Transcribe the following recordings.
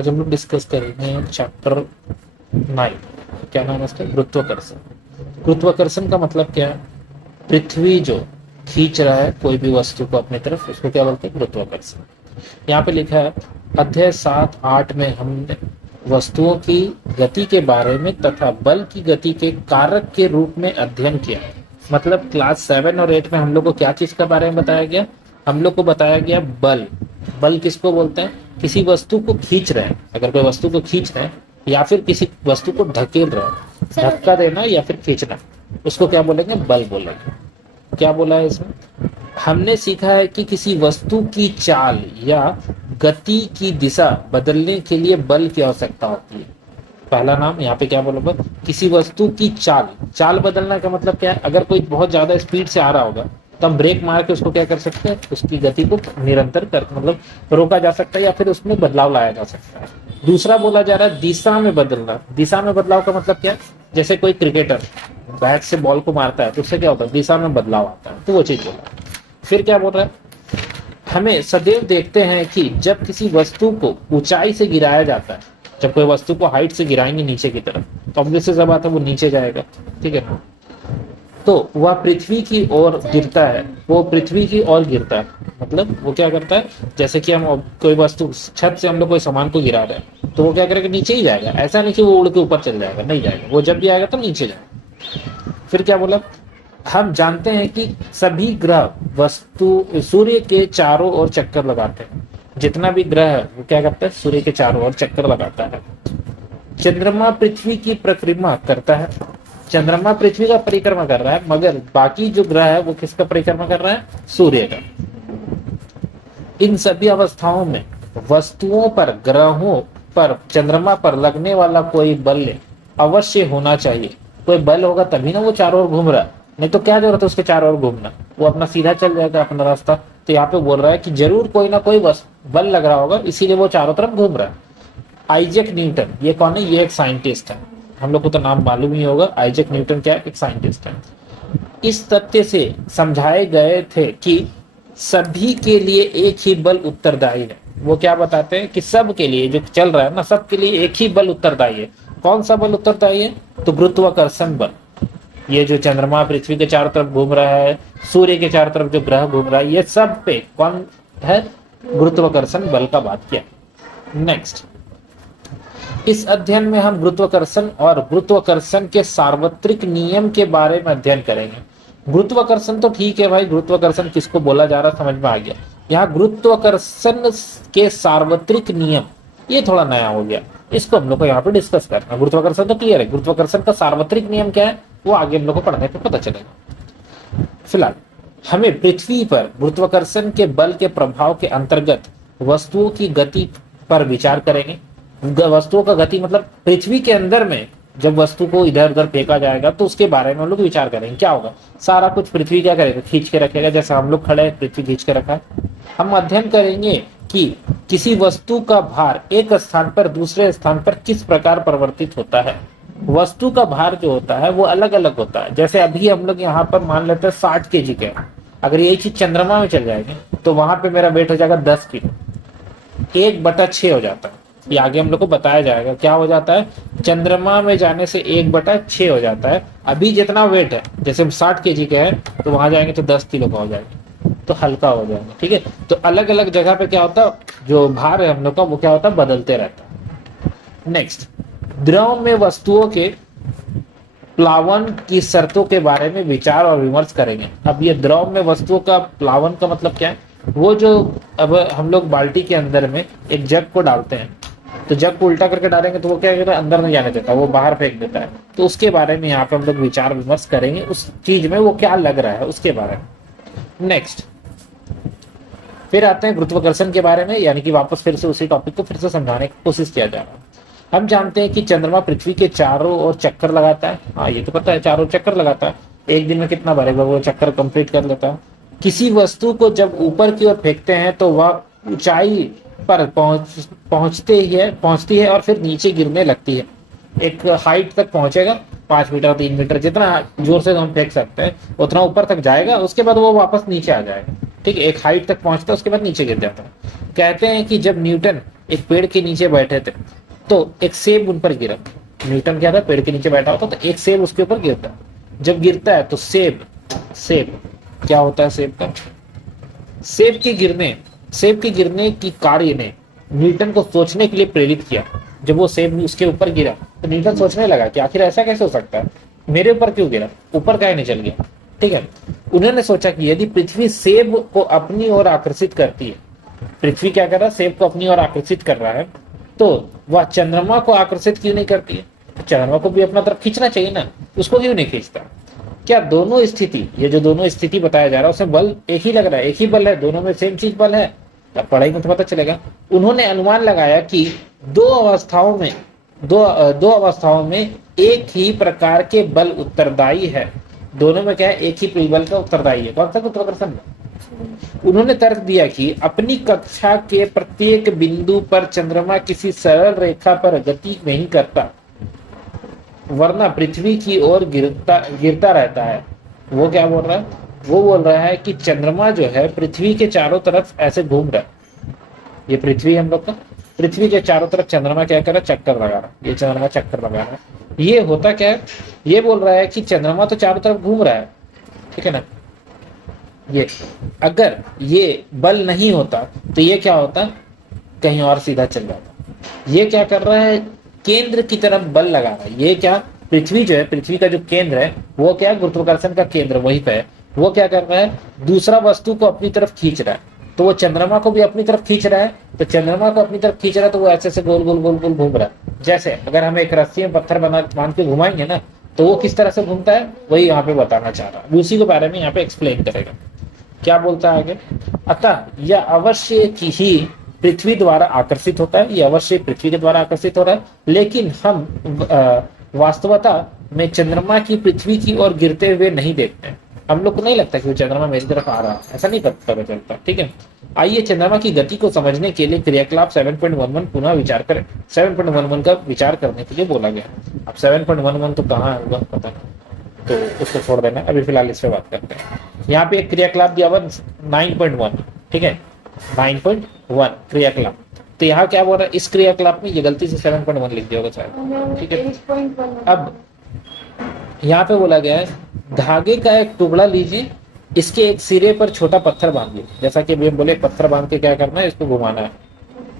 आज हम लोग डिस्कस करेंगे चैप्टर 9। क्या नाम है इसका? गुरुत्वाकर्षण। गुरुत्वाकर्षण का मतलब क्या है? पृथ्वी जो खींच रहा है कोई भी वस्तु को अपनी तरफ, उसको क्या बोलते हैं? गुरुत्वाकर्षण। यहाँ पे लिखा है अध्याय 7-8 में हमने वस्तुओं की गति के बारे में तथा बल की गति के कारक के रूप में अध्ययन किया। मतलब क्लास 7 और 8 में हम लोग को क्या चीज के बारे में बताया गया? हम लोग को बताया गया बल। बल किसको बोलते हैं? किसी वस्तु को खींच रहे हैं, अगर कोई वस्तु को खींच रहे हैं या फिर किसी वस्तु को धकेल रहे हैं, धक्का देना या फिर खींचना, उसको क्या बोलेंगे? बल बोलेंगे। क्या बोला है इसमें? हमने सीखा है कि किसी वस्तु की चाल या गति की दिशा बदलने के लिए बल की आवश्यकता होती है। पहला नाम यहाँ पे क्या बोलोगे? किसी वस्तु की चाल। चाल बदलना का मतलब क्या है? अगर कोई बहुत ज्यादा स्पीड से आ रहा होगा तो हम ब्रेक मार के उसको क्या कर सकते हैं? उसकी गति को निरंतर कर मतलब रोका जा सकता है या फिर उसमें बदलाव लाया जा सकता है। दूसरा बोला जा रहा है दिशा में बदलना। दिशा में बदलाव का मतलब क्या है? जैसे कोई क्रिकेटर बैट से बॉल को मारता है तो उससे क्या होता है? दिशा में बदलाव आता है, तो वो चीज बोला। फिर क्या बोल रहा है? हमें सदैव देखते हैं कि जब किसी वस्तु को ऊंचाई से गिराया जाता है, जब कोई वस्तु को हाइट से गिराएंगे नीचे की तरफ, तो ऑब्वियस सी बात है वो नीचे जाएगा, ठीक है। तो वह पृथ्वी की ओर गिरता है, वो पृथ्वी की ओर गिरता है। मतलब वो क्या करता है? जैसे कि हम कोई वस्तु छत से हम लोग कोई सामान को गिरा रहे हैं तो वो क्या करेगा? नीचे ही जाएगा। ऐसा नहीं कि वो उड़ के ऊपर चल जाएगा, नहीं जाएगा। वो जब भी आएगा तो नीचे जाएगा। फिर क्या बोला? हम जानते हैं कि सभी ग्रह वस्तु सूर्य के चारों ओर चक्कर लगाते हैं। जितना भी ग्रह है वो क्या करता है? सूर्य के चारों ओर चक्कर लगाता है। चंद्रमा पृथ्वी की परिक्रमा करता है। चंद्रमा पृथ्वी का परिक्रमा कर रहा है, मगर बाकी जो ग्रह है वो किसका परिक्रमा कर रहा है? सूर्य का। इन सभी अवस्थाओं में वस्तुओं पर, ग्रहों पर, चंद्रमा पर लगने वाला कोई बल अवश्य होना चाहिए। कोई बल होगा तभी ना वो चारों ओर घूम रहा है, नहीं तो क्या जरूरत है उसके चारों ओर घूमना? वो अपना सीधा चल जाएगा अपना रास्ता। तो यहाँ पे बोल रहा है कि जरूर कोई ना कोई बल लग रहा होगा, इसीलिए वो चारों तरफ घूम रहा है। आइजैक न्यूटन, ये कौन है? ये एक साइंटिस्ट है, हम लोग को तो नाम मालूम ही होगा। आइजैक न्यूटन क्या है? एक साइंटिस्ट है। इस तथ्य से समझाए गए थे कि सभी के लिए एक ही बल उत्तरदायी है। वो क्या बताते हैं कि सब के लिए जो चल रहा है ना, सब के लिए एक ही बल उत्तरदायी है। कौन सा बल उत्तरदायी है? तो गुरुत्वाकर्षण बल। ये जो चंद्रमा पृथ्वी के चारों तरफ घूम रहा है, सूर्य के चारों तरफ जो ग्रह घूम रहा है, ये सब पे कौन है? गुरुत्वाकर्षण बल का बात किया। नेक्स्ट, इस अध्ययन में हम गुरुत्वाकर्षण और गुरुत्वाकर्षण के सार्वत्रिक नियम के बारे में अध्ययन करेंगे। गुरुत्वाकर्षण तो ठीक है भाई, गुरुत्वाकर्षण किसको बोला जा रहा समझ में आ गया। यहाँ गुरुत्वाकर्षण के सार्वत्रिक नियम, ये थोड़ा नया हो गया, इसको हम लोग को यहाँ पे डिस्कस करना। गुरुत्वाकर्षण तो क्लियर है, गुरुत्वाकर्षण का सार्वत्रिक नियम क्या है वो आगे हम लोग को पढ़ने पे पता चलेगा। फिलहाल हमें पृथ्वी पर गुरुत्वाकर्षण के बल के प्रभाव के अंतर्गत वस्तुओं की गति पर विचार करेंगे। वस्तुओं का गति मतलब पृथ्वी के अंदर में जब वस्तु को इधर उधर फेंका जाएगा तो उसके बारे में हम लोग विचार करेंगे। क्या होगा? सारा कुछ पृथ्वी क्या करेगा? खींच के रखेगा। जैसे हम लोग खड़े हैं, पृथ्वी खींच के रखा है। हम अध्ययन करेंगे कि किसी वस्तु का भार एक स्थान पर दूसरे स्थान पर किस प्रकार परिवर्तित होता है। वस्तु का भार जो होता है वो अलग अलग होता है। जैसे अभी हम लोग यहाँ पर मान लेते हैं 60 kg के, अगर यही चीज चंद्रमा में चल जाएगी तो वहां पे मेरा वेट हो जाएगा 10 किलो, 1/6 हो जाता है। ये आगे हम लोग को बताया जाएगा क्या हो जाता है। चंद्रमा में जाने से 1/6 हो जाता है। अभी जितना वेट है, जैसे हम 60 kg के हैं तो वहां जाएंगे तो 10 किलो का हो जाएगा, तो हल्का हो जाएगा, ठीक है। तो अलग अलग जगह पे क्या होता है, जो भार है हम लोग का वो क्या होता है? बदलते रहता है। नेक्स्ट, द्रव में वस्तुओं के प्लावन की शर्तों के बारे में विचार और विमर्श करेंगे। अब ये द्रव में वस्तुओं का प्लावन का मतलब क्या है? वो जो अब हम लोग बाल्टी के अंदर में एक जग को डालते हैं, तो जग को उल्टा करके डालेंगे तो वो क्या करता है? अंदर नहीं जाने देता, वो बाहर फेंक देता है। तो उसके बारे में यहाँ पे हम लोग विचार विमर्श करेंगे, उस चीज में वो क्या लग रहा है उसके बारे में। नेक्स्ट, फिर आते हैं गुरुत्वाकर्षण के बारे में, यानी कि वापस फिर से उसी टॉपिक को फिर से समझाने की कोशिश किया जा रहा है। हम जानते हैं कि चंद्रमा पृथ्वी के चारों ओर चक्कर लगाता है। हाँ, ये तो पता है, चारों चक्कर लगाता है। एक दिन में कितना बार वो चक्कर कंप्लीट कर लेता है। किसी वस्तु को जब ऊपर की ओर फेंकते हैं तो वह ऊंचाई पर पहुंचती है और फिर नीचे गिरने लगती है। एक हाइट तक पहुंचेगा, 5 मीटर 3 मीटर, जितना जोर से हम फेंक सकते हैं उतना ऊपर तक जाएगा, उसके बाद वो वापस नीचे आ जाएगा, ठीक है। एक हाइट तक पहुंचता है, उसके बाद नीचे गिर जाता है। कहते हैं कि जब न्यूटन एक पेड़ के नीचे बैठे थे, तो एक सेब उन पर गिरा। न्यूटन क्या था, पेड़ के नीचे बैठा होता तो एक सेब उसके ऊपर गिरता। जब गिरता है तो सेब सेब क्या होता है, सेब का सेब के गिरने की कार्य ने न्यूटन को सोचने के लिए प्रेरित किया। जब वो सेब उसके ऊपर गिरा तो न्यूटन सोचने लगा कि आखिर ऐसा कैसे हो सकता है, मेरे ऊपर क्यों गिरा, ऊपर काहे नहीं चल गया। ठीक है, उन्होंने सोचा कि यदि पृथ्वी सेब को अपनी ओर आकर्षित करती है, पृथ्वी क्या कर रहा है, सेब को अपनी ओर आकर्षित कर रहा है, तो वह चंद्रमा को आकर्षित क्यों नहीं करती है। तो चंद्रमा को भी अपना तरफ खींचना चाहिए ना, उसको क्यों नहीं खींचता। क्या दोनों स्थिति, ये जो दोनों स्थिति बताया जा रहा है उसमें बल एक ही लग रहा है, एक ही बल है, दोनों में सेम चीज बल है, तब पढ़ाई में तो पता चलेगा। उन्होंने अनुमान लगाया कि दो अवस्थाओं में एक ही प्रकार के बल उत्तरदायी है। दोनों में क्या है, एक ही बल का उत्तरदायी है। कौन सा गुरुत्वाकर्षण। उन्होंने तर्क दिया कि अपनी कक्षा के प्रत्येक बिंदु पर चंद्रमा किसी सरल रेखा पर गति नहीं करता, वरना पृथ्वी की ओर गिरता रहता है। वो क्या बोल रहा है, वो बोल रहा है कि चंद्रमा जो है पृथ्वी के चारों तरफ ऐसे घूम रहा है। ये पृथ्वी हम लोग का, पृथ्वी के चारों तरफ चंद्रमा क्या कर रहा है, चक्कर लगा रहा है। ये चंद्रमा चक्कर लगा रहा है। ये होता क्या है, ये बोल रहा है कि चंद्रमा तो चारों तरफ घूम रहा है, ठीक है ना। ये अगर ये बल नहीं होता तो ये क्या होता, कहीं और सीधा चल जाता। ये क्या कर रहा है, केंद्र की तरफ बल लगा रहा है। ये क्या, पृथ्वी जो है, पृथ्वी का जो केंद्र है वो क्या, गुरुत्वाकर्षण का केंद्र वहीं पे है, वो क्या कर रहा है, दूसरा वस्तु को अपनी तरफ खींच रहा है। तो वो चंद्रमा को भी अपनी तरफ खींच रहा है, तो चंद्रमा को अपनी तरफ खींच रहा है, तो वो ऐसे ऐसे गोल गोल गोल गोल घूम रहा है। जैसे अगर हम एक रस्सी में पत्थर बांध के घुमाएंगे ना, तो वो किस तरह से घूमता है, वही यहाँ पे बताना चाह रहा है। उसी के बारे में यहाँ पे एक्सप्लेन करेगा। क्या बोलता है आगे, अतः यह अवश्य की ही पृथ्वी द्वारा आकर्षित होता है, ये अवश्य पृथ्वी के द्वारा आकर्षित हो रहा है, लेकिन हम वास्तवता में चंद्रमा की पृथ्वी की ओर गिरते हुए नहीं देखते हैं। हम लोग को नहीं लगता कि वो चंद्रमा मेरी तरफ आ रहा है, ऐसा नहीं पता चलता। ठीक है, आइए चंद्रमा की गति को समझने के लिए क्रियाकलाप 7.11 पुनः विचार करें। 7.11 का विचार करने के लिए बोला गया। अब 7.11 तो कहाँ होगा पता नहीं, तो उसको छोड़ देना, अभी फिलहाल इस पे बात करते हैं। यहाँ पे एक क्रियाकलाप दिया हुआ 9.1, ठीक है, 9.1 क्रियाकलाप। तो यहाँ क्या बोल रहा है, इस क्रियाकलाप में ये गलती से 7.1 लिख दिया होगा शायद, ठीक है। अब यहाँ पे बोला गया है, धागे का एक टुकड़ा लीजिए, इसके एक सिरे पर छोटा पत्थर बांध लीजिए। जैसा कि अभी हम बोले, पत्थर बांध के क्या करना है, इसको घुमाना है,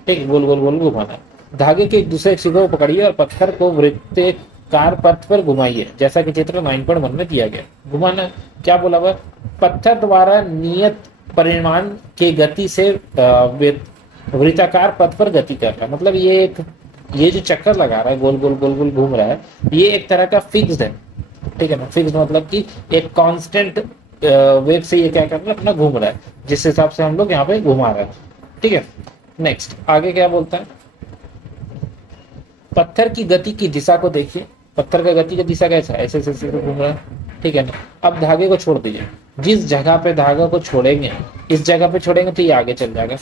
ठीक, गोल गोल गोल घुमाना है। धागे के एक दूसरे सिरे को पकड़िए और पत्थर को वृत्ताकार पथ पर घुमाइए, जैसा कि चित्र 9.1 में दिया गया। घुमाना क्या बोला हुआ, पत्थर द्वारा नियत परिमाण के गति से वृत्ताकार पथ पर गति कर रहा है। मतलब ये जो चक्कर लगा रहा है, गोल गोल गोल गोल घूम रहा है, ये एक तरह का फिक्स्ड है, ठीक है ना। फिक्स्ड मतलब कि एक कांस्टेंट वेग से ये क्या कर रहा है, अपना घूम रहा है, जिस हिसाब से हम लोग यहाँ पे घुमा रहे हैं, ठीक है। नेक्स्ट आगे क्या बोलता है, पत्थर की गति की दिशा को देखिए। पत्थर का गति की दिशा कैसा है, ऐसे ऐसे घूम रहा है, ठीक है ना। अब धागे को छोड़ दीजिए, जिस जगह पे धागा को छोड़ेंगे, इस जगह पे छोड़ेंगे तो ये आगे चल जाएगा,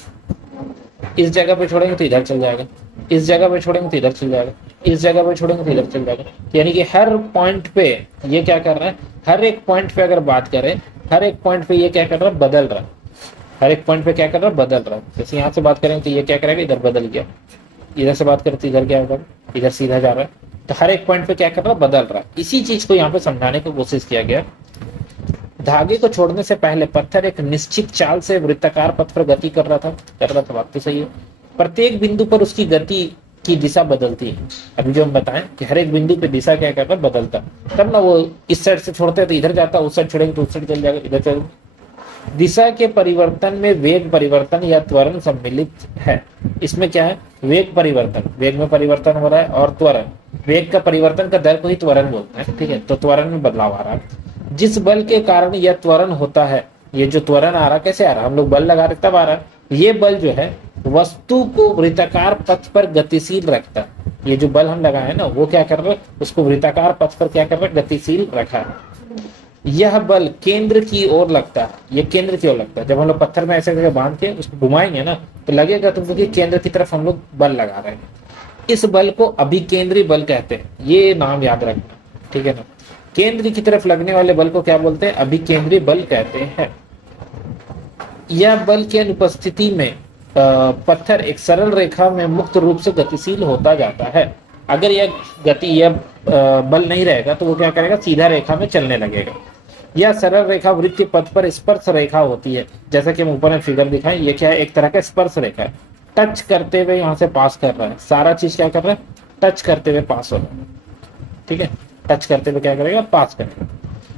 इस जगह पे छोड़ेंगे तो इधर चल जाएगा, इस जगह पे छोड़ेंगे तो इधर चल जाएगा, इस जगह पे छोड़ेंगे तो इधर चल जाएगा। यानी कि हर पॉइंट पे ये क्या कर रहा है, हर एक पॉइंट पे अगर बात करें, हर एक पॉइंट पे ये क्या कर रहा है, बदल रहा है। हर एक पॉइंट पे क्या कर रहा है, बदल रहा है। जैसे यहाँ से बात करें तो ये क्या करेगा, इधर बदल गया, इधर से बात करें तो इधर क्या होगा, इधर सीधा जा रहा है। तो हर एक पॉइंट पे क्या कर रहा है, बदल रहा है। इसी चीज को यहाँ पे समझाने की कोशिश किया गया। धागे को छोड़ने से पहले पत्थर एक निश्चित चाल से वृत्ताकार पथ पर गति कर रहा था, बात तो सही है। प्रत्येक बिंदु पर उसकी गति की दिशा बदलती है। अभी जो हम बताएं कि हर एक बिंदु पे दिशा क्या करता है, बदलता, तब ना वो इस साइड से छोड़ते हैं तो इधर जाता, उस साइड छोड़ेंगे तो उस साइड चल जाएगा, इधर चल। दिशा के परिवर्तन में वेग परिवर्तन या त्वरण सम्मिलित है। इसमें क्या है, वेग परिवर्तन, वेग में परिवर्तन हो रहा है, और त्वरण, वेग का परिवर्तन का दर को ही त्वरण बोलते हैं, ठीक है। तो त्वरण में बदलाव आ रहा है। जिस बल के कारण यह त्वरण होता है, ये जो त्वरण आ रहा कैसे आ रहा, हम लोग बल लगा रहे तब आ रहा है। ये बल जो है वस्तु को वृत्ताकार पथ पर गतिशील रखता है। ये जो बल हम लगाए ना, वो क्या कर रहा है, उसको वृत्ताकार पथ पर क्या कर रहा है, गतिशील रखा है। यह बल केंद्र की ओर लगता है, ये केंद्र की ओर लगता है। जब हम लोग पत्थर में ऐसे करके बांध के उसको घुमाएंगे ना, तो लगेगा तुमको कि केंद्र की तरफ हम लोग बल लगा रहे हैं। इस बल को अभिकेंद्री बल कहते हैं, ये नाम याद रखना, ठीक है ना। केंद्र की तरफ लगने वाले बल को क्या बोलते हैं, अभिकेंद्री बल कहते हैं। यह बल की अनुपस्थिति में पत्थर एक सरल रेखा में मुक्त रूप से गतिशील होता जाता है। अगर यह बल नहीं रहेगा तो वो क्या करेगा, सीधा रेखा में चलने लगेगा। यह सरल रेखा वृत्तीय पथ पर स्पर्श रेखा होती है, जैसा कि हम ऊपर में फिगर दिखाएं। ये क्या है, एक तरह का स्पर्श रेखा है। टच करते हुए यहाँ से पास कर रहा है, सारा चीज क्या कर रहा है, टच करते हुए पास हो रहा है। ठीक है, टच करते हुए क्या करेगा, पास करेगा।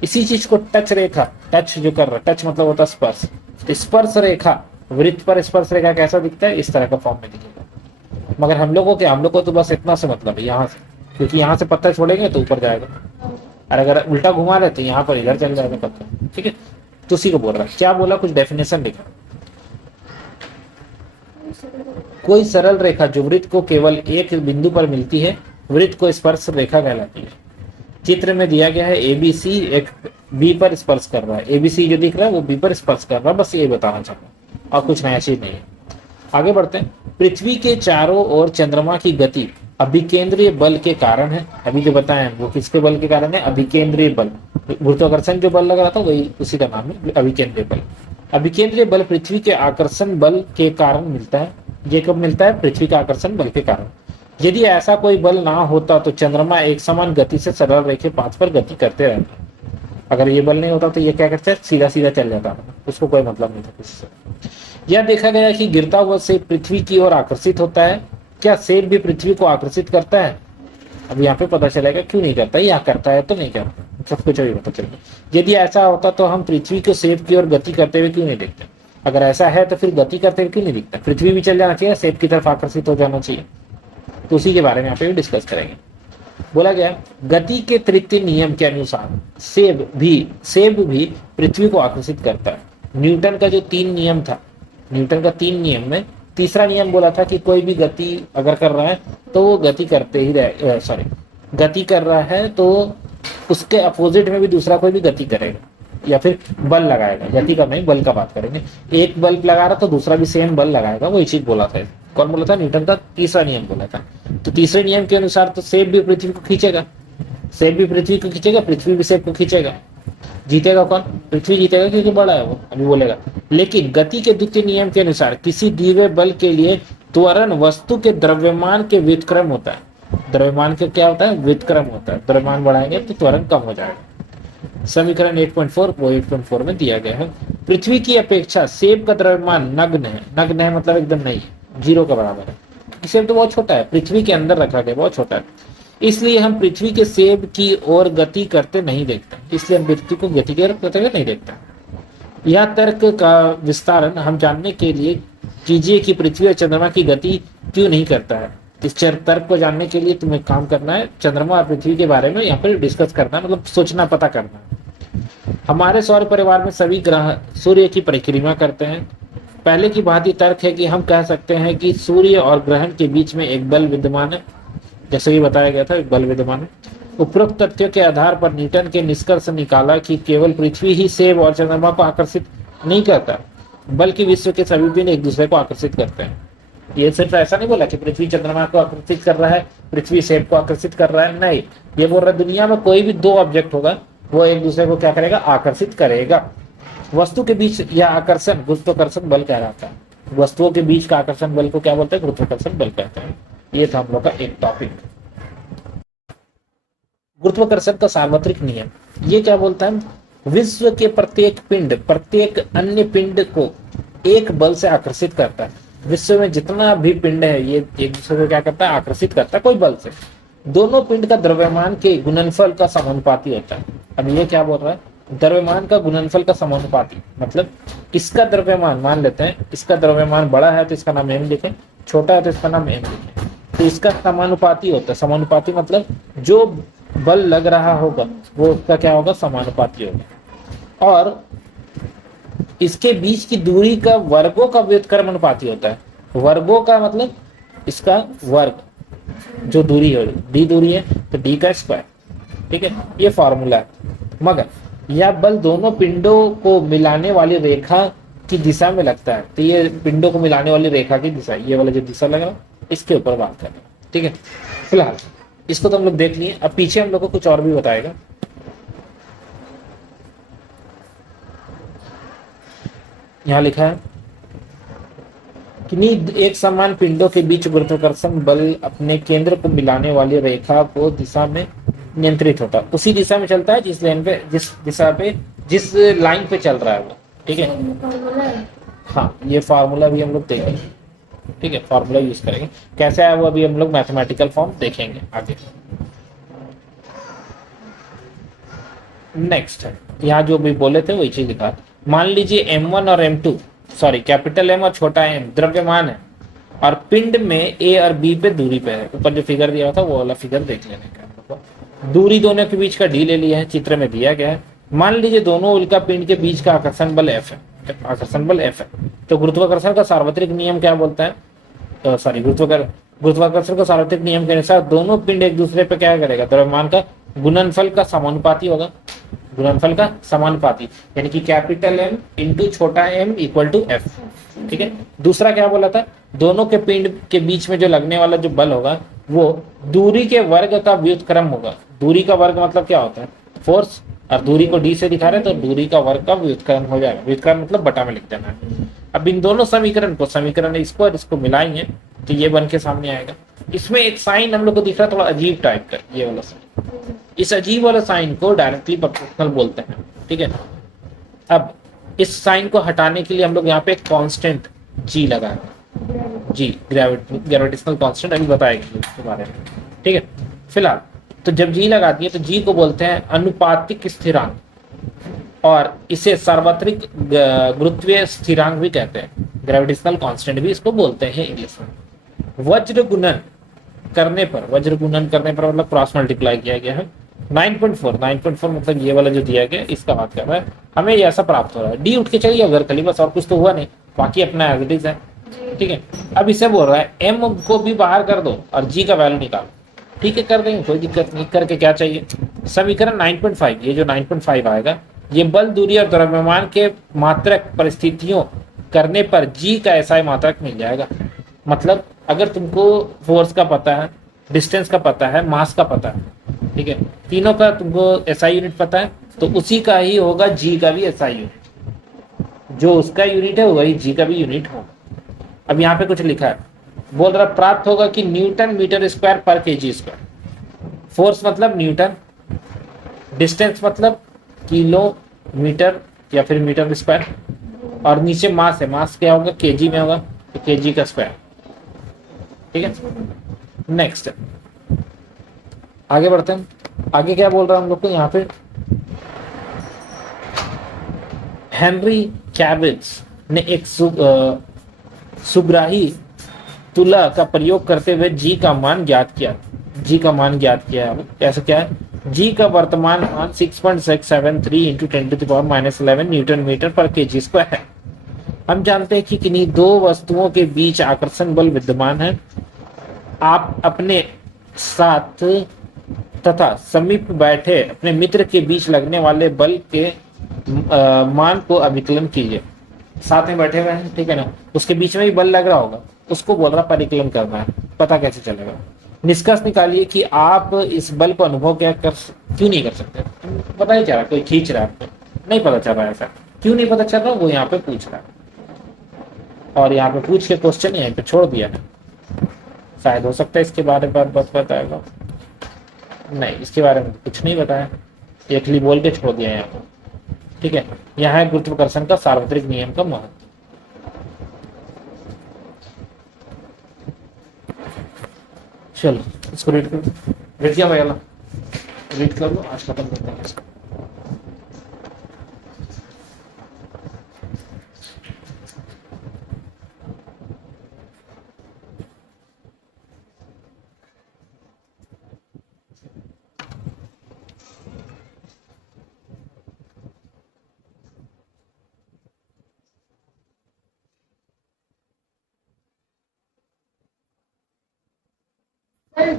इसी चीज को टच रेखा, टच जो कर रहा है, टच मतलब होता है स्पर्श। तो स्पर्श रेखा, वृत्त पर स्पर्श रेखा कैसा दिखता है, इस तरह का फॉर्म में दिखेगा। मगर हम लोगों को तो बस इतना से मतलब है, यहाँ से, क्योंकि यहाँ से पत्थर छोड़ेंगे तो ऊपर जाएगा, और अगर उल्टा घुमा रहे तो यहाँ पर इधर चल जाएगा पत्थर। ठीक है, तो उसी को बोल रहा है। क्या बोला, कुछ डेफिनेशन लिखा। कोई सरल रेखा जो वृत्त को केवल एक बिंदु पर मिलती है, वृत्त को स्पर्श रेखा कहलाती है। चित्र में दिया गया है एबीसी एक बी पर स्पर्श कर रहा है, एबीसी जो दिख रहा है वो बी पर स्पर्श कर रहा है, बस ये बताना चाहता हूँ, और कुछ नया चीज नहीं है। आगे बढ़ते हैं। पृथ्वी के चारों ओर चंद्रमा की गति अभिकेंद्रीय बल के कारण है। अभी जो बताया वो किसके बल के कारण है, अभिकेंद्रीय बल। गुरुत्वाकर्षण जो बल लग रहा था वही, उसी का नाम है अभिकेंद्रीय बल। अभिकेंद्रीय बल पृथ्वी के आकर्षण बल के कारण मिलता है। ये कब मिलता है, पृथ्वी के आकर्षण बल के कारण। यदि ऐसा कोई बल ना होता तो चंद्रमा एक समान गति से सरल रेखे पाथ पर गति करते रहता। अगर ये बल नहीं होता तो ये क्या करता है, सीधा सीधा चल जाता, उसको कोई मतलब नहीं था किसी से। यह देखा गया कि गिरता हुआ सेब पृथ्वी की ओर आकर्षित होता है। क्या सेब भी पृथ्वी को आकर्षित करता है? अब यहाँ पे पता चलेगा क्यों नहीं करता, या करता है तो नहीं करता, सब कुछ अभी पता चलेगा। यदि ऐसा होता तो हम पृथ्वी को सेब की ओर गति करते हुए क्यों नहीं देखते? अगर ऐसा है तो फिर गति करते हुए क्यों नहीं दिखता? पृथ्वी भी चल जाना चाहिए, सेब की तरफ आकर्षित हो जाना चाहिए। तो उसी के बारे में यहाँ पे डिस्कस करेंगे। बोला गया गति के तृतीय नियम के अनुसार सेब भी पृथ्वी को आकर्षित करता है। न्यूटन का जो 3 नियम था, न्यूटन का 3 नियम में तीसरा नियम बोला था कि कोई भी गति अगर कर रहा है तो वो गति करते ही रहे, गति कर रहा है तो उसके अपोजिट में भी दूसरा कोई भी गति करेगा या फिर बल लगाएगा। गति का नहीं, बल का बात करेंगे। एक बल्ब लगा रहा तो दूसरा भी सेम बल लगाएगा, वही चीज बोला था। कौन बोला था? न्यूटन का तीसरा नियम बोला था। तो तीसरे नियम के अनुसार तो सेब भी पृथ्वी को खींचेगा, सेब भी पृथ्वी को खींचेगा, पृथ्वी भी सेब को खींचेगा। जीतेगा कौन? पृथ्वी जीतेगा, क्योंकि बड़ा है वो, अभी बोलेगा। लेकिन गति के द्वितीय नियम के अनुसार किसी दिए हुए बल के लिए त्वरण वस्तु के द्रव्यमान के व्युत्क्रम होता है। द्रव्यमान के क्या होता है? व्युत्क्रम होता है। द्रव्यमान बढ़ाएंगे तो त्वरण कम हो जाएगा। समीकरण 8.4 वो 8.4 में दिया गया है। पृथ्वी की अपेक्षा सेब का द्रव्यमान नग्न है। नग्न है मतलब एकदम नहीं, 0 के बराबर है। सेब तो बहुत छोटा है, पृथ्वी के अंदर रखा गया, बहुत छोटा है। इसलिए हम पृथ्वी के सेब की ओर गति करते नहीं देखते, इसलिए हम पृथ्वी को गति की ओर करते हुए नहीं देखते। यह तर्क का विस्तारण हम जानने के लिए कीजिए कि पृथ्वी और चंद्रमा की गति क्यों नहीं करता है। इस तर्क को जानने के लिए तुम्हें काम करना है, चंद्रमा और पृथ्वी के बारे में यहाँ पर डिस्कस करना है, मतलब सोचना, पता करना है। हमारे सौर परिवार में सभी ग्रह सूर्य की परिक्रमा करते हैं। पहले की भांति तर्क है कि हम कह सकते हैं कि सूर्य और ग्रहण के बीच में एक बल विद्यमान है, जैसे कि बताया गया था, एक बल विद्यमान है। उपरोक्त तथ्यों के आधार पर न्यूटन के निष्कर्ष निकाला कि केवल पृथ्वी ही सेब और चंद्रमा को आकर्षित नहीं करता, बल्कि विश्व के सभी पिंड एक दूसरे को आकर्षित करते हैं। ये सिर्फ ऐसा नहीं बोला कि पृथ्वी चंद्रमा को आकर्षित कर रहा है, पृथ्वी सेब को आकर्षित कर रहा है, नहीं। ये बोल रहा है दुनिया में कोई भी 2 ऑब्जेक्ट होगा वो एक दूसरे को क्या करेगा? आकर्षित करेगा। वस्तु के बीच यह आकर्षण गुरुत्वाकर्षण बल कहलाता है। वस्तुओं के बीच का आकर्षण बल को क्या बोलते हैं? गुरुत्वाकर्षण बल कहते हैं। ये था हम लोग का एक टॉपिक, गुरुत्वाकर्षण का सार्वत्रिक नियम। ये क्या बोलता है? विश्व के प्रत्येक पिंड प्रत्येक अन्य पिंड को एक बल से आकर्षित करता है। विश्व में जितना भी पिंड है ये एक दूसरे को क्या करता है? आकर्षित करता है कोई बल से। दोनों पिंड का द्रव्यमान के गुणनफल का समानुपाती होता है। अब ये क्या बोल रहा है? द्रव्यमान का गुणनफल का समानुपाती, मतलब इसका द्रव्यमान, मान लेते हैं इसका द्रव्यमान बड़ा है तो इसका नाम m लिखें, छोटा है तो इसका नाम m लिखें, तो इसका समानुपाती होता है। समानुपाती मतलब जो बल लग रहा होगा वो उसका क्या होगा? समानुपाती होगा। और इसके बीच की दूरी का वर्गों का व्युत्क्रम अनुपाती होता है। वर्गों का मतलब इसका वर्ग, जो दूरी है, d दूरी है तो d का स्क्वायर। ठीक है, ये फॉर्मूला है। मगर यह बल दोनों पिंडों को मिलाने वाली रेखा की दिशा में लगता है। तो ये पिंडों को मिलाने वाली रेखा की दिशा, ये वाला जो दिशा लग रहा है इसके ऊपर बात कर रहे हैं। ठीक है, फिलहाल इसको तो हम लोग देख लिए। अब पीछे हम लोग को कुछ और भी बताएगा। यहाँ लिखा है किन्हीं एक समान पिंडों के बीच गुरुत्वाकर्षण बल अपने केंद्र को मिलाने वाली रेखा को दिशा में नियंत्रित होता है, उसी दिशा में चलता है जिस लाइन पे, जिस दिशा पे, जिस लाइन पे चल रहा है वो। ठीक है, हाँ ये फार्मूला भी हम लोग देखेंगे। ठीक है, फार्मूला यूज करेंगे, कैसे है वो अभी हम लोग मैथमेटिकल फॉर्म देखेंगे आगे। नेक्स्ट है, यहाँ जो भी बोले थे वही चीज लिखा। मान लीजिए M1 और M2, सॉरी कैपिटल M और छोटा m द्रव्यमान है और पिंड में A और B पे दूरी पे है। ऊपर जो फिगर दिया था वो वाला फिगर देख लेने का। दूरी दोनों के बीच का d ले लिया है, चित्र में दिया गया है। मान लीजिए दोनों उल्का पिंड के बीच का आकर्षण बल F है, आकर्षण बल F है। तो गुरुत्वाकर्षण का सार्वत्रिक नियम क्या बोलता है, सॉरी गुरुत्वाकर्षण का सार्वत्रिक नियम के अनुसार दोनों पिंड एक दूसरे पे क्या करेगा, द्रव्यमान का गुणनफल का समानुपाती होगा, गुणनफल का समानुपाती, यानी कि कैपिटल M इंटू छोटा m इक्वल टू F। ठीक है, दूसरा क्या बोला था, दोनों के पिंड के बीच में जो लगने वाला जो बल होगा वो दूरी के वर्ग का व्युत्क्रम होगा। दूरी का वर्ग मतलब क्या होता है, फोर्स, और दूरी को d से दिखा रहे हैं तो दूरी का वर्ग का व्युत्क्रम हो जाएगा। व्युत्क्रम मतलब बटा में लिख देना है। अब इन दोनों समीकरण को, समीकरण इसको और इसको मिलाएंगे तो ये बन के सामने आएगा। इसमें एक साइन हम लोग को दिख रहा है थोड़ा अजीब टाइप का, ये वाला साइन, इस अजीब वाला साइन को डायरेक्टली प्रोपोर्शनल बोलते हैं। ठीक है, अब इस साइन को हटाने के लिए हम लोग यहाँ पे एक कांस्टेंट g लगाएंगे, जी ग्रेविटेशनल कांस्टेंट, अभी बताएंगे इसके बारे में। ठीक है, फिलहाल तो जब g लगा दिए तो g को बोलते हैं अनुपातिक स्थिरांक, और इसे सार्वत्रिक गुरुत्वीय स्थिरांक भी कहते हैं, ग्रेविटेशनल कांस्टेंट भी इसको बोलते हैं इंग्लिश में। वज्र गुणन करने पर, वज्र गुणन करने पर मतलब क्रॉस मल्टीप्लाई किया गया है 9.4 मतलब ये वाला जो दिया गया इसका बात कर रहा है, हमें ये ऐसा प्राप्त हो रहा है। डी उठ के चलिए अगर खाली, बस और कुछ तो हुआ नहीं, बाकी अपना एज इट इज है। ठीक है, अब इसे बोल रहा है एम को भी बाहर कर दो और जी का वैल्यू निकालो। ठीक है, कर देंगे, कोई दिक्कत नहीं। करके क्या चाहिए, समीकरण 9.5, ये जो 9.5 आएगा ये बल, दूरी और द्रव्यमान के मात्रक परिस्थितियों करने पर जी का एसआई मात्रक मिल जाएगा। मतलब अगर तुमको फोर्स का पता है, डिस्टेंस का पता है, मास का पता है, ठीक है, तीनों का तुमको एसआई यूनिट पता है, तो उसी का ही होगा जी का भी एसआई यूनिट। जो उसका यूनिट है वही जी का भी यूनिट होगा। अब यहाँ पे कुछ लिखा है, बोल रहा प्राप्त होगा कि न्यूटन मीटर स्क्वायर पर केजी स्क्वायर। फोर्स मतलब न्यूटन, डिस्टेंस मतलब किलोमीटर या फिर मीटर स्क्वायर, और नीचे मास है, मास क्या होगा, केजी में होगा, तो केजी का स्क्वायर। ठीक है, नेक्स्ट आगे बढ़ते हैं। आगे क्या बोल रहा है हम लोग को यहाँ पे, हेनरी कैबिट्स ने एक सुग्राही तुला का प्रयोग करते हुए जी का मान ज्ञात किया। जी का मान ज्ञात किया है, ऐसा क्या है, जी का वर्तमान मान 6.673 इंटू 10⁻11 न्यूटन मीटर पर केजी स्क्वायर है। हम जानते हैं कि किन्हीं दो वस्तुओं के बीच आकर्षण बल विद्यमान है। आप अपने साथ तथा समीप बैठे अपने मित्र के बीच लगने वाले बल के मान को अभिकलन कीजिए। साथ में बैठे हुए हैं, ठीक है ना, उसके बीच में भी बल लग रहा होगा, उसको बोल रहा परिकलन करना है। पता कैसे चलेगा, निष्कर्ष निकालिए कि आप इस बल को अनुभव क्यों नहीं कर सकते। पता ही चल रहा कोई खींच रहा है, नहीं पता चल रहा है, ऐसा क्यों नहीं पता चल रहा, वो यहाँ पे पूछ रहा है, और यहाँ पे पूछ के क्वेश्चन यहीं पे छोड़ दिया है। शायद हो सकता है इसके बारे में बस बताएगा, नहीं इसके बारे में कुछ नहीं बताया, एक ही बोल के छोड़ दिया यहाँ पे। ठीक है, यहाँ है गुरुत्वाकर्षण का सार्वत्रिक नियम का महत्व। चलो इसको रीड कर, रीड किया भैया, रीड कर लो, आज खत्म करते हैं इसको।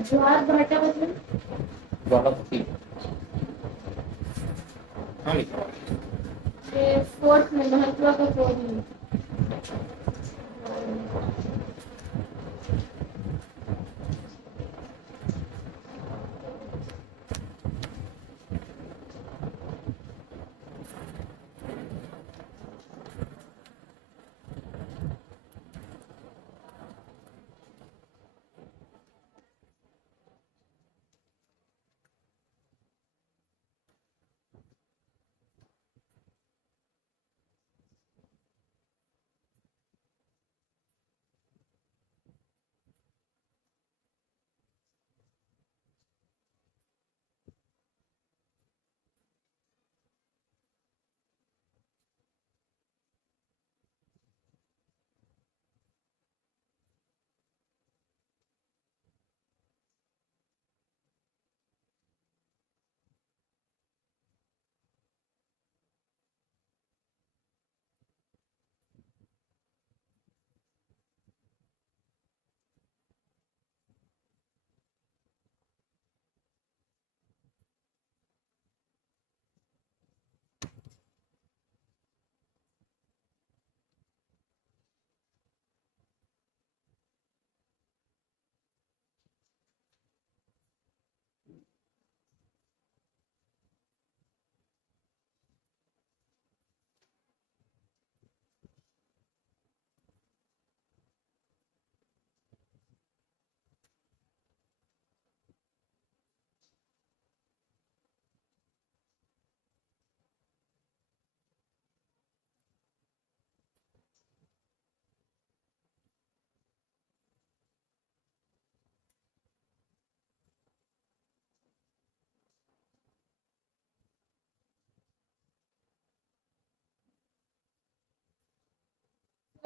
ज्वार भाटा मतलब ज्वालामुखी, हाँ लिखा ये फोर्थ में महत्व का फोर्थ में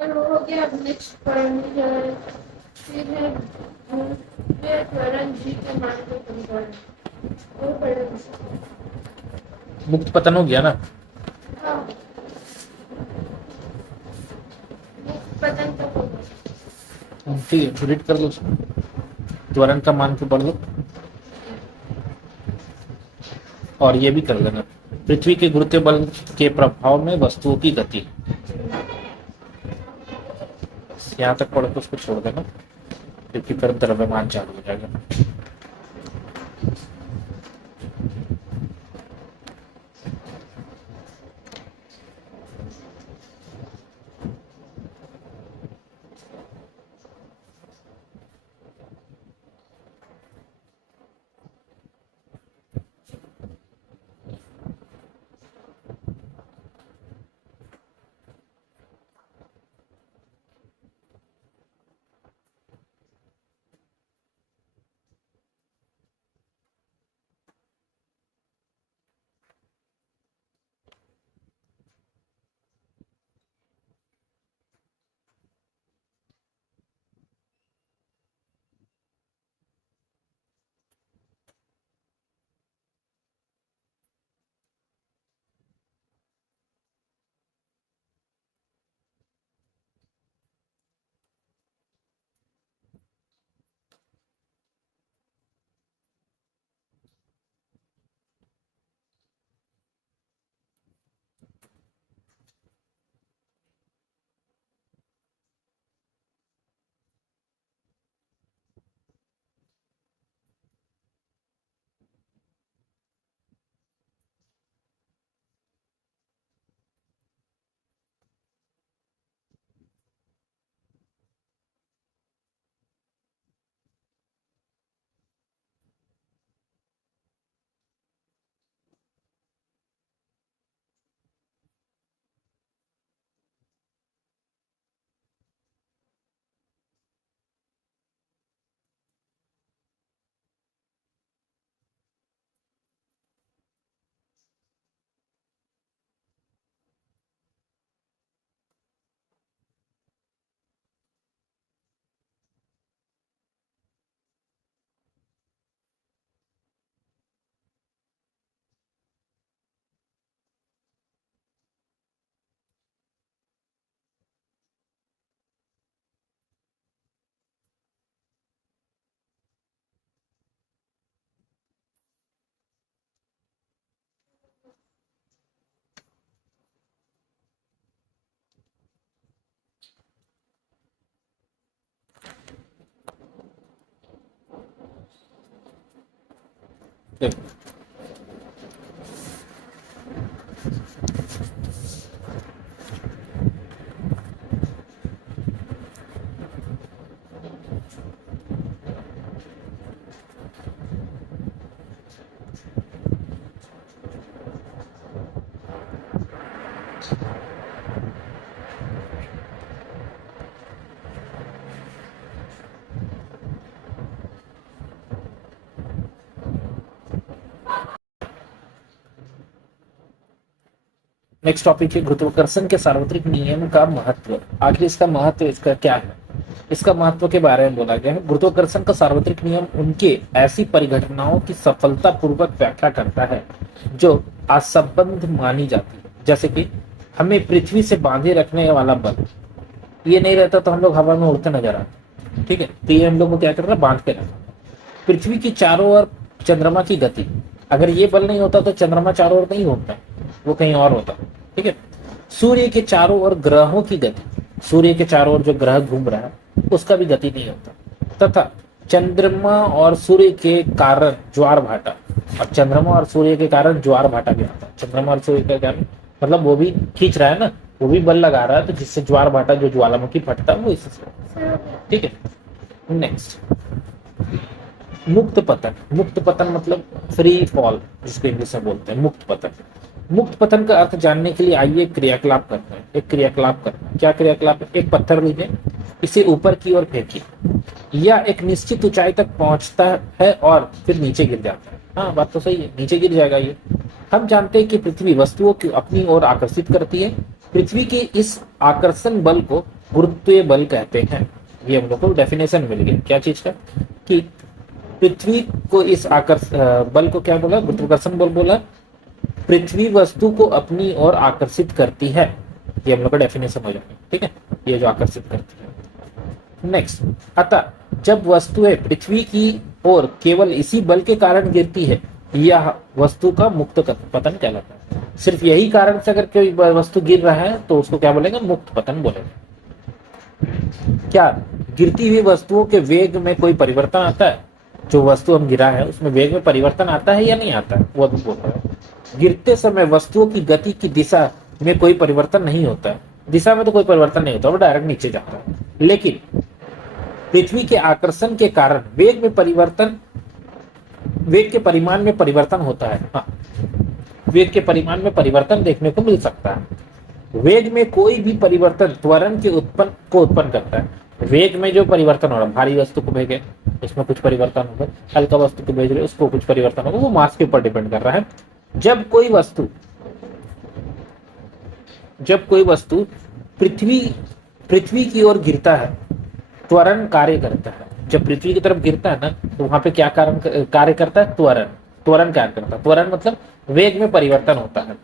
और वो हो गया। अब नेक्स्ट पॉइंट जो है फिर है ये त्वरण जी के मान को समीकरण वो पढ़ेंगे। मुक्त पतन हो गया ना। हाँ, मुक्त पतन तक होगा। ठीक है, रीड कर लो उसको। त्वरण का मान को पढ़ लो और ये भी कर लेना। पृथ्वी के गुरुत्व बल के प्रभाव में वस्तुओं की गति। यहाँ तक पढ़ के उसको छोड़ देना, क्योंकि फिर द्रव्यमान चालू हो जाएगा। देखो, नेक्स्ट टॉपिक है गुरुत्वाकर्षण के सार्वत्रिक नियम का महत्व। आखिर इसका महत्व इसका क्या है, इसका महत्व के बारे में बोला गया है। गुरुत्वाकर्षण का सार्वत्रिक नियम उनके ऐसी परिघटनाओं की सफलतापूर्वक व्याख्या करता है जो असंबद्ध मानी जाती है। जैसे कि हमें पृथ्वी से बांधे रखने वाला बल, ये नहीं रहता तो हम लोग हवा में उड़ते नजर आते। ठीक है, तो ये हम लोग को क्या कर रहा है, बांध के रखा। पृथ्वी की चारों ओर चंद्रमा की गति, अगर ये बल नहीं होता तो चंद्रमा चारों ओर नहीं घूमता, वो कहीं और होता। ठीक है, सूर्य के चारों ओर ग्रहों की गति, सूर्य के चारों ओर जो ग्रह घूम रहा है उसका भी गति नहीं होता। तथा चंद्रमा और सूर्य के कारण ज्वार भाटा, और चंद्रमा और सूर्य के कारण ज्वार भाटा भी आता है। चंद्रमा और सूर्य के कारण मतलब वो भी खींच रहा है ना, वो भी बल लगा रहा है, तो जिससे ज्वार भाटा जो ज्वालामुखी फटता है वो इससे। ठीक है, नेक्स्ट मुक्त पतन। मुक्त पतन मतलब फ्री फॉल, जिसको इंग्लिश में बोलते हैं मुक्त पतन। मुक्त पतन का अर्थ जानने के लिए आइए क्रियाकलाप करते हैं। एक क्रियाकलाप करते हैं, क्या क्रियाकलाप है? एक पत्थर लीजिए, इसे ऊपर की ओर फेंकिए, या एक निश्चित ऊंचाई तक पहुंचता है और फिर नीचे गिर जाता है। हाँ, बात तो सही है, नीचे गिर जाएगा ये। हम जानते हैं कि पृथ्वी वस्तुओं को अपनी ओर आकर्षित करती है। पृथ्वी के इस आकर्षण बल को गुरुत्वीय बल कहते हैं। ये हम लोग को डेफिनेशन मिल गया क्या चीज का, कि पृथ्वी को इस बल को क्या बोला, गुरुत्वाकर्षण बल बोला। पृथ्वी वस्तु को अपनी ओर आकर्षित करती है, ये हम लोग का डेफिनेशन हो जाएगा। ठीक है, ये जो आकर्षित करती है। नेक्स्ट, अतः जब वस्तुएं पृथ्वी की ओर केवल इसी बल के कारण गिरती है, यह वस्तु का मुक्त पतन कहलाता है। सिर्फ यही कारण से अगर कोई वस्तु गिर रहा है तो उसको क्या बोलेंगे, मुक्त पतन बोलेंगे। क्या गिरती हुई वस्तुओं के वेग में कोई परिवर्तन आता है, जो वस्तु हम गिरा है उसमें वेग में परिवर्तन आता है या नहीं आता है, वो अभी बोल रहा है। गिरते समय वस्तुओं की गति की दिशा में कोई परिवर्तन नहीं होता है, दिशा में तो कोई परिवर्तन नहीं होता, वो डायरेक्ट नीचे जाता है। लेकिन पृथ्वी के आकर्षण के कारण वेग में परिवर्तन, वेग के परिमाण में परिवर्तन होता है। हाँ, वेग के परिमाण में परिवर्तन देखने को मिल सकता है। वेग में कोई भी परिवर्तन त्वरण के उत्पन्न करता है। वेग में जो परिवर्तन हो रहा है, भारी वस्तु को भेजे उसमें कुछ परिवर्तन होगा, हल्का वस्तु को भेज रहे उसको कुछ परिवर्तन होगा, वो मास के ऊपर डिपेंड कर रहा है। जब कोई वस्तु पृथ्वी की ओर गिरता है, त्वरण कार्य करता है। जब पृथ्वी की तरफ गिरता है ना, तो वहां पे क्या कार्य करता है, त्वरण कार्य करता है। त्वरण मतलब वेग में परिवर्तन होता है।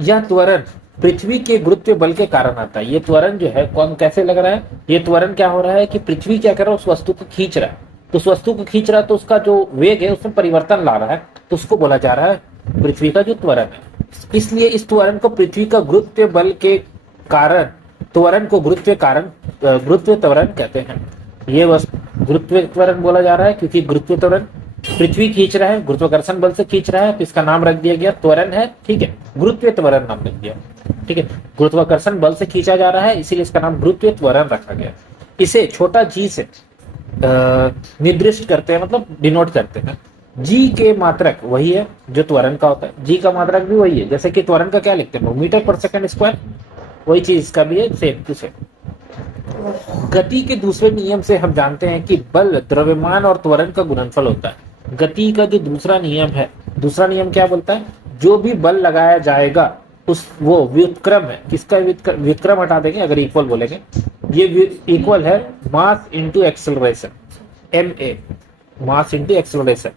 यह त्वरण पृथ्वी के गुरुत्व बल के कारण आता है। ये त्वरण जो है कौन कैसे लग रहा है, ये त्वरण क्या हो रहा है कि पृथ्वी क्या कर रहा है, उस वस्तु को खींच रहा है। तो उस वस्तु को खींच रहा है तो उसका जो वेग है उसमें परिवर्तन ला रहा है, तो उसको बोला जा रहा है पृथ्वी का जो त्वरण है। इसलिए इस त्वरण को पृथ्वी का गुरुत्व बल के कारण, त्वरण को गुरुत्व त्वरण कहते हैं। ये गुरुत्व त्वरण बोला जा रहा है क्योंकि गुरुत्व त्वरण पृथ्वी खींच रहा है, गुरुत्वाकर्षण बल से खींच रहा है, तो इसका नाम रख दिया गया त्वरण है। ठीक है, गुरुत्व त्वरण नाम रख दिया। ठीक है, गुरुत्वाकर्षण बल से खींचा जा रहा है, इसीलिए इसका नाम गुरुत्व त्वरण रखा गया। इसे छोटा जी से निर्दिष्ट करते हैं, मतलब डिनोट करते हैं। जी के मात्रक वही है जो त्वरण का होता है, जी का मात्रक भी वही है। जैसे कि त्वरण का क्या लिखते हैं, मीटर पर सेकंड स्क्वायर, वही चीज इसका भी है, सेम टू सेम। गति के दूसरे नियम से हम जानते हैं कि बल द्रव्यमान और त्वरण का गुणनफल होता है। गति का जो दूसरा नियम है, दूसरा नियम क्या बोलता है, जो भी बल लगाया जाएगा वो व्युत्क्रम है। किसका व्युत्क्रम हटा देंगे अगर इक्वल बोलेंगे, ये इक्वल है mass into acceleration, ma, mass into acceleration.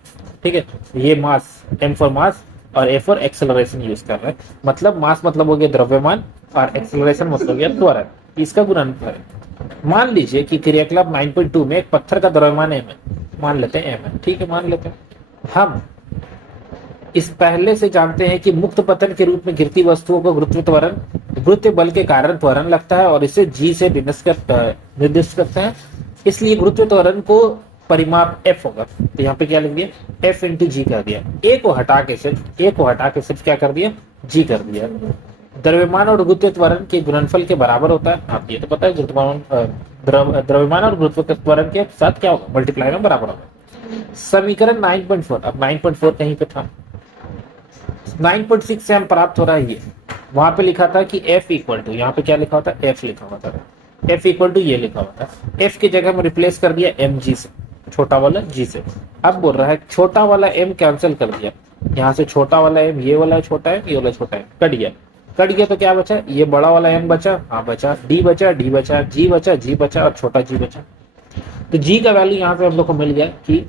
ठीक है, ये मास, m फॉर मास और a फॉर एक्सेलरेशन यूज कर रहे हैं। मतलब मास मतलब हो गया द्रव्यमान और एक्सेलरेशन मतलब हो गया त्वरण, इसका गुणनफल है। मान लीजिए कि क्रियाकलाप 9.2 में एक पत्थर का द्रव्यमान m है, मान लेते हैं m है। ठीक है, मान लेते हैं। हम इस पहले से जानते हैं कि मुक्त पतन के रूप में गिरती वस्तुओं को गुरुत्व बल के कारण त्वरण लगता है और इसे जी से निर्दिष्ट करते हैं। इसलिए गुरुत्व त्वरण को परिमाप f होगा, तो यहाँ पे क्या लिख दिया, f इंटू जी कर दिया। a को हटा के सिर्फ क्या कर दिया, g कर दिया। द्रव्यमान और गुरुत्व त्वरण के गुणनफल के बराबर होता है, आप ये तो पता है। द्रव्यमान और गुरुत्व त्वरण के साथ क्या होगा, मल्टीप्लाई में बराबर होगा। समीकरण 9.4, अब 9.4 कहीं पे था, 9.6 से हम प्राप्त हो रहा है ये, वहां पे लिखा था कि f इक्वल टू, यहाँ पे क्या लिखा होता है, f लिखा हुआ था, f इक्वल टू ये लिखा हुआ था। f की जगह में रिप्लेस कर दिया mg से, छोटा वाला g से। अब बोल रहा है छोटा वाला m कैंसिल कर दिया, यहाँ से छोटा वाला m, ये वाला छोटा m, ये वाला छोटा m कट गया तो क्या बचा, ये बड़ा वाला m बचा, हाँ बचा, d बचा, g बचा और छोटा g बचा। तो g का वैल्यू यहाँ पे हम लोग को मिल गया कि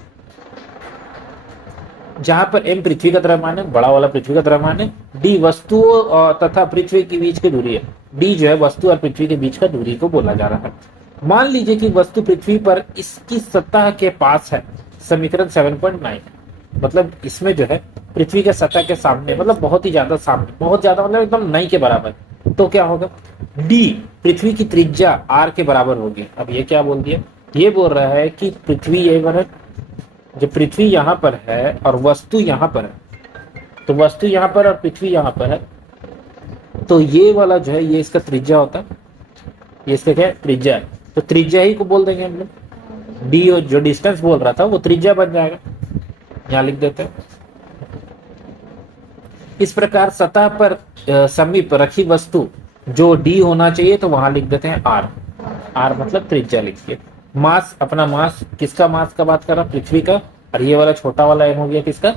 जहां पर m पृथ्वी का द्रव्यमान है, बड़ा वाला पृथ्वी का द्रव्यमान है, d वस्तुओं तथा पृथ्वी के बीच की दूरी है। d जो है वस्तु और पृथ्वी के बीच का दूरी को बोला जा रहा है। मान लीजिए कि वस्तु पृथ्वी पर इसकी सतह के पास है, समीकरण 7.9, मतलब इसमें जो है पृथ्वी के सतह के सामने, मतलब बहुत ही ज्यादा सामने, बहुत ज्यादा मतलब एकदम नहीं के बराबर, तो क्या होगा, d पृथ्वी की त्रिज्या r के बराबर होगी। अब ये क्या बोल दिया, ये बोल रहा है कि पृथ्वी ये बने, जब पृथ्वी यहाँ पर है और वस्तु यहाँ पर है, तो वस्तु यहाँ पर और पृथ्वी यहाँ पर है, तो ये वाला जो है ये इसका त्रिज्या होता है, ये इसका क्या है, त्रिज्या है। तो त्रिज्या ही को बोल देंगे हम लोग, डी जो डिस्टेंस बोल रहा था वो त्रिज्या बन जाएगा, यहाँ लिख देते हैं। इस प्रकार सतह पर समीप रखी वस्तु जो डी होना चाहिए तो वहां लिख देते हैं आर, आर मतलब त्रिज्या लिखिए। मास, अपना मास, किसका मास का बात कर रहा, पृथ्वी का, और ये वाला छोटा वाला एम हो गया किसका,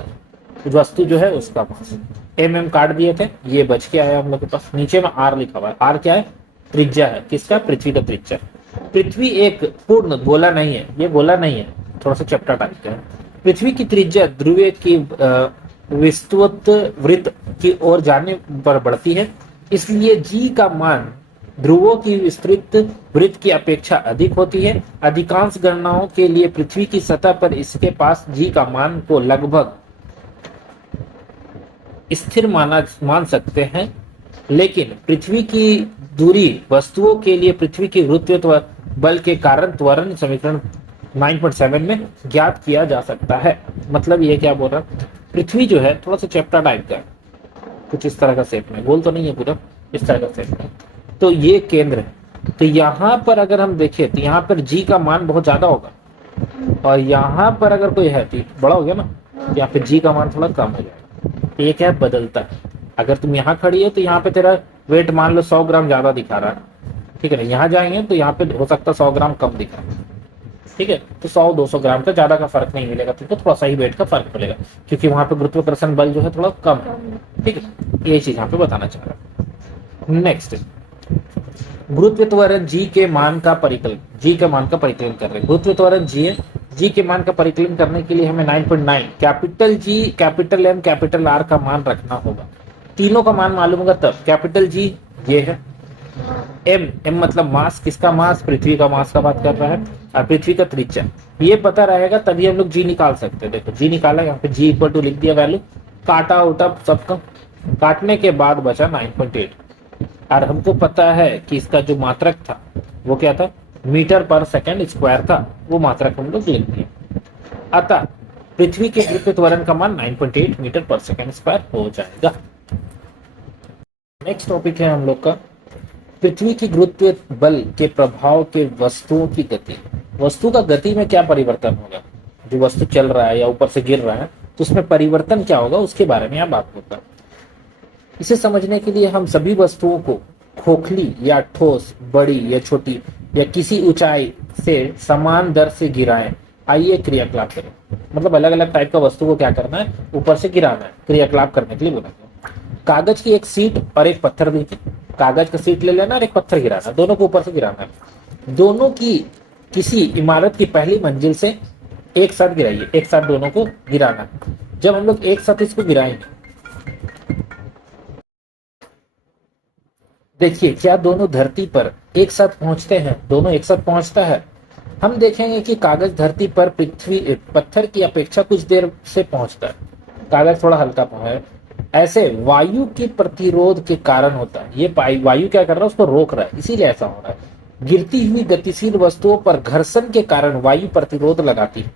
वस्तु जो है उसका मास। एम काट दिए थे, ये बच के आया हम लोग के पास, नीचे में आर लिखा हुआ है। आर क्या है, त्रिज्या है। किसका? पृथ्वी का त्रिज्या। पृथ्वी एक पूर्ण गोला नहीं है, ये गोला नहीं है, थोड़ा सा चपटा टाइप का है। पृथ्वी की त्रिज्या ध्रुवीय की विस्तृत वृत्त की ओर जाने पर बढ़ती है, इसलिए जी का मान ध्रुवों की विस्तृत वृत्त की अपेक्षा अधिक होती है। अधिकांश गणनाओं के लिए पृथ्वी की सतह पर इसके पास जी का मान को लगभग स्थिर मान सकते हैं, लेकिन पृथ्वी की दूरी वस्तुओं के लिए पृथ्वी की गुरुत्व बल के कारण त्वरण समीकरण 9.7 में ज्ञात किया जा सकता है। मतलब ये क्या बोल रहा है, पृथ्वी जो है थोड़ा सा चैप्टा टाइप का है, कुछ इस तरह का शेप में, गोल तो नहीं है पूरा, इस तरह का शेप में। तो ये केंद्र है। तो यहाँ पर अगर हम देखें तो यहाँ पर जी का मान बहुत ज्यादा होगा, और यहाँ पर अगर कोई है तो बड़ा हो गया ना, यहाँ पे जी का मान थोड़ा कम हो जाएगा। तो ये क्या है, बदलता है। अगर तुम यहाँ खड़ी है तो यहाँ पे तेरा वेट मान लो 100 ग्राम ज्यादा दिखा रहा है, ठीक है ना। यहाँ जाएंगे तो यहाँ पे हो सकता है 100 ग्राम कम दिखा रहा है, ठीक है। तो 100-200 ग्राम का ज्यादा का फर्क नहीं मिलेगा, तुमको थोड़ा सा ही वेट का फर्क मिलेगा, क्योंकि वहां पे गुरुत्वाकर्षण बल जो है थोड़ा कम है, ठीक है। ये चीज यहाँ पे बताना चाह रहा हूँ। नेक्स्ट, गुरुत्व त्वरण जी के मान का परिकलन, जी के मान का परिकलन कर रहे हैं। गुरुत्व त्वरण जी है, जी के मान का परिकलन करने के लिए हमें 9.9 capital G, capital M, capital R का मान रखना होगा। तीनों का मान मालूम होगा तब। कैपिटल जी ये है, एम, एम मतलब मास, किसका मास? पृथ्वी का मास का बात कर रहा है, और पृथ्वी का त्रिज्या ये पता रहेगा तभी हम लोग जी निकाल सकते हैं। देखो जी निकाला, यहाँ पे जी इक्वल टू लिख दिया वैल्यू, काटा उटा सबका, काटने के बाद बचा 9.8, और हमको पता है कि इसका जो मात्रक था वो क्या था, मीटर पर सेकंड स्क्वायर था, वो मात्रक हम लोग लिख दिए। अतः पृथ्वी के गुरुत्व त्वरण का मान 9.8 मीटर पर सेकंड स्क्वायर हो जाएगा। नेक्स्ट टॉपिक है हम लोग का पृथ्वी की गुरुत्व बल के प्रभाव के वस्तुओं की गति। वस्तु का गति में क्या परिवर्तन होगा, जो वस्तु चल रहा है या ऊपर से गिर रहा है तो उसमें परिवर्तन क्या होगा, उसके बारे में यहाँ बात होता है। इसे समझने के लिए हम सभी वस्तुओं को खोखली या ठोस, बड़ी या छोटी या किसी ऊंचाई से समान दर से गिराएं। आइए क्रियाकलाप करें। मतलब अलग अलग टाइप का वस्तु को क्या करना है, ऊपर से गिराना है, क्रियाकलाप करने के लिए बोला गया। कागज की एक सीट और एक पत्थर दीजिए, कागज का सीट ले लेना और एक पत्थर गिराना, दोनों को ऊपर से गिराना है। दोनों की किसी इमारत की पहली मंजिल से एक साथ गिराइए, एक साथ दोनों को गिराना है। जब हम लोग एक साथ इसको गिराएंगे, देखिए क्या दोनों धरती पर एक साथ पहुंचते हैं, दोनों एक साथ पहुंचता है। हम देखेंगे कि कागज धरती पर पृथ्वी पत्थर की अपेक्षा कुछ देर से पहुंचता है, कागज थोड़ा हल्का है। ऐसे वायु के प्रतिरोध के कारण होता है, ये वायु क्या कर रहा है, उसको रोक रहा है, इसीलिए ऐसा हो रहा है। गिरती हुई गतिशील वस्तुओं पर घर्षण के कारण वायु प्रतिरोध लगाती है,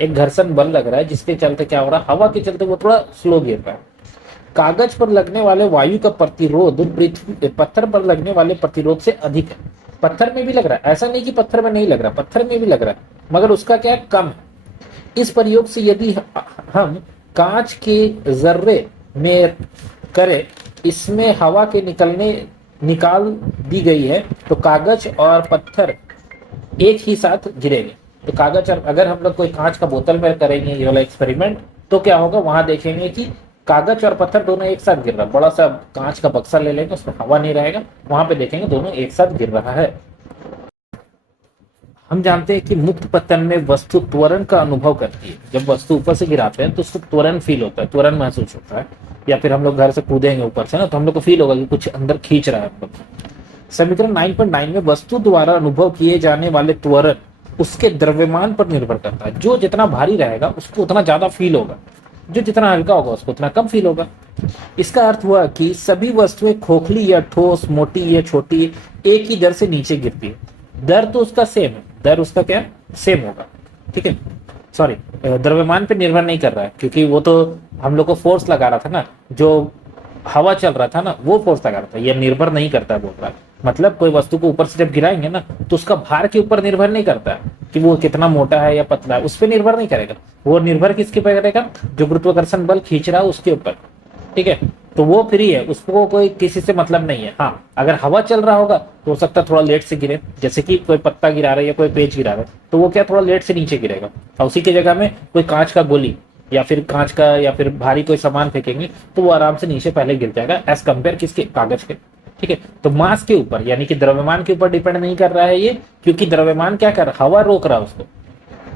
एक घर्षण बल लग रहा है, जिसके चलते क्या हो रहा है, हवा के चलते वो थोड़ा स्लो गिर रहा है। कागज पर लगने वाले वायु का प्रतिरोध पृथ्वी पत्थर पर लगने वाले प्रतिरोध से अधिक है। पत्थर में भी लग रहा है, ऐसा नहीं कि पत्थर में नहीं लग रहा, पत्थर में भी लग रहा है, मगर उसका क्या है, कम है। इस प्रयोग से यदि हम कांच के जर्रे में करें, इसमें हवा के निकाल दी गई है, तो कागज और पत्थर एक ही साथ गिरेंगे। तो कागज, अगर हम लोग कोई कांच का बोतल में करेंगे ये वाला एक्सपेरिमेंट, तो क्या होगा, वहां देखेंगे कि कागज और पत्थर दोनों एक साथ गिर रहा है। बड़ा सा कांच का बक्सा ले लेंगे, उसमें हवा नहीं रहेगा, वहां पे देखेंगे दोनों एक साथ गिर रहा है। हम जानते हैं कि मुक्त पतन में वस्तु त्वरण का अनुभव करती है। जब वस्तु ऊपर से गिराते हैं तो उसको त्वरण फील होता है, त्वरण महसूस होता है। या फिर हम लोग घर से कूदेंगे ऊपर से ना, तो हम लोग को फील होगा कि कुछ अंदर खींच रहा है हम लोग। समीकरण 9.9 में वस्तु द्वारा अनुभव किए जाने वाले त्वरण उसके द्रव्यमान पर निर्भर करता है। जो जितना भारी रहेगा उसको उतना ज्यादा फील होगा, जो जितना हल्का होगा उसको उतना कम फील होगा। इसका अर्थ हुआ कि सभी वस्तुएं खोखली या ठोस, मोटी या छोटी, एक ही दर से नीचे गिरती है। दर तो उसका सेम है, दर उसका क्या सेम होगा, ठीक है। सॉरी, द्रव्यमान पे निर्भर नहीं कर रहा है, क्योंकि वो तो हम लोग को फोर्स लगा रहा था ना, जो हवा चल रहा था ना, वो फोर्स लगा रहा था। ये निर्भर नहीं करता है बोल रहा है। मतलब कोई वस्तु को ऊपर से जब गिराएंगे ना, तो उसका भार के ऊपर निर्भर नहीं करता है कि वो कितना मोटा है या पतला है, उस पर निर्भर नहीं करेगा। वो निर्भर किसके पर करेगा, जो गुरुत्वाकर्षण बल खींच रहा है उसके ऊपर, ठीक है। तो वो फ्री है, उसको कोई किसी से मतलब नहीं है। हाँ, अगर हवा चल रहा होगा तो हो सकता है थोड़ा लेट से गिरे, जैसे कि कोई पत्ता गिरा रहा है या कोई पेज गिरा रहा है, तो वो क्या थोड़ा लेट से नीचे गिरेगा। और उसी की जगह में कोई कांच का गोली या फिर कांच का या फिर भारी कोई सामान फेंकेंगे तो वो आराम से नीचे पहले गिर जाएगा, एज कंपेयर किसके, कागज के, ठीक है, तो मास के ऊपर यानी कि द्रव्यमान के ऊपर डिपेंड नहीं कर रहा है ये, क्योंकि द्रव्यमान क्या कर रहा है, हवा रोक रहा है उसको।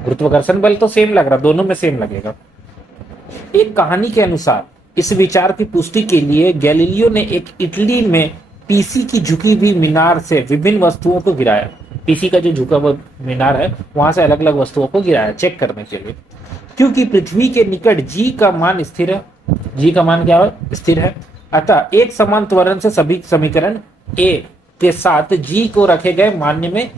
गुरुत्वाकर्षण बल तो सेम लग रहा, दोनों में सेम लगेगा। एक कहानी के अनुसार इस विचार की पुष्टि के लिए गैलीलियो ने एक इटली में पीसी की झुकी हुई मीनार से विभिन्न वस्तुओं को गिराया। पीसी का जो झुका हुआ मीनार है वहां से अलग अलग वस्तुओं को गिराया चेक करने के लिए, क्योंकि पृथ्वी के निकट जी का मान स्थिर है। जी का मान क्या है, स्थिर है। अतः एक समान त्वरण से सभी समीकरण ए के साथ जी को रखे गए मान्य में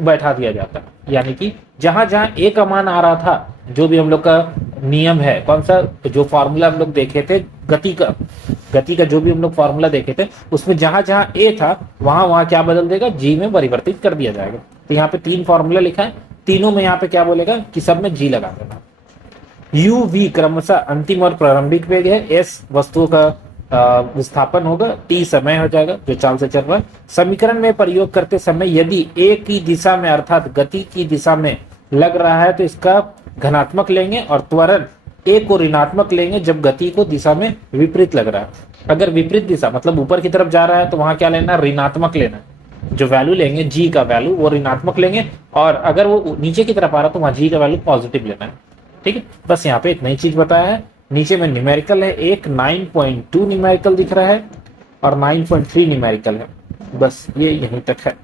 बैठा दिया जाता, यानी कि जहां जहां ए का मान आ रहा था, जो भी हम लोग का नियम है, कौन सा, जो फॉर्मूला हम लोग देखे थे गति का जो भी हम लोग फॉर्मूला देखे थे, उसमें जहां जहां ए था वहां वहां क्या बदल देगा, जी में परिवर्तित कर दिया जाएगा। तो यहाँ पे 3 फॉर्मूला लिखा है, तीनों में यहाँ पे क्या बोलेगा कि सब में जी लगा देना। यू वी क्रमशः अंतिम और प्रारंभिक वेग है, एस वस्तुओं का विस्थापन होगा, टी समय हो जाएगा जो चाल से चल रहा है। समीकरण में प्रयोग करते समय यदि ए की दिशा में अर्थात गति की दिशा में लग रहा है तो इसका धनात्मक लेंगे, और त्वरण ए को ऋणात्मक लेंगे जब गति को दिशा में विपरीत लग रहा है। अगर विपरीत दिशा मतलब ऊपर की तरफ जा रहा है तो वहां क्या लेना, ऋणात्मक लेना, जो वैल्यू लेंगे जी का वैल्यू वो ऋणात्मक लेंगे, और अगर वो नीचे की तरफ आ रहा है तो वहां जी का वैल्यू पॉजिटिव लेना है। ठीक है, बस यहाँ पे इतना ही चीज बताया है। नीचे में न्यूमेरिकल है, एक 9.2 न्यूमेरिकल दिख रहा है और 9.3 न्यूमेरिकल है, बस ये यहीं तक है।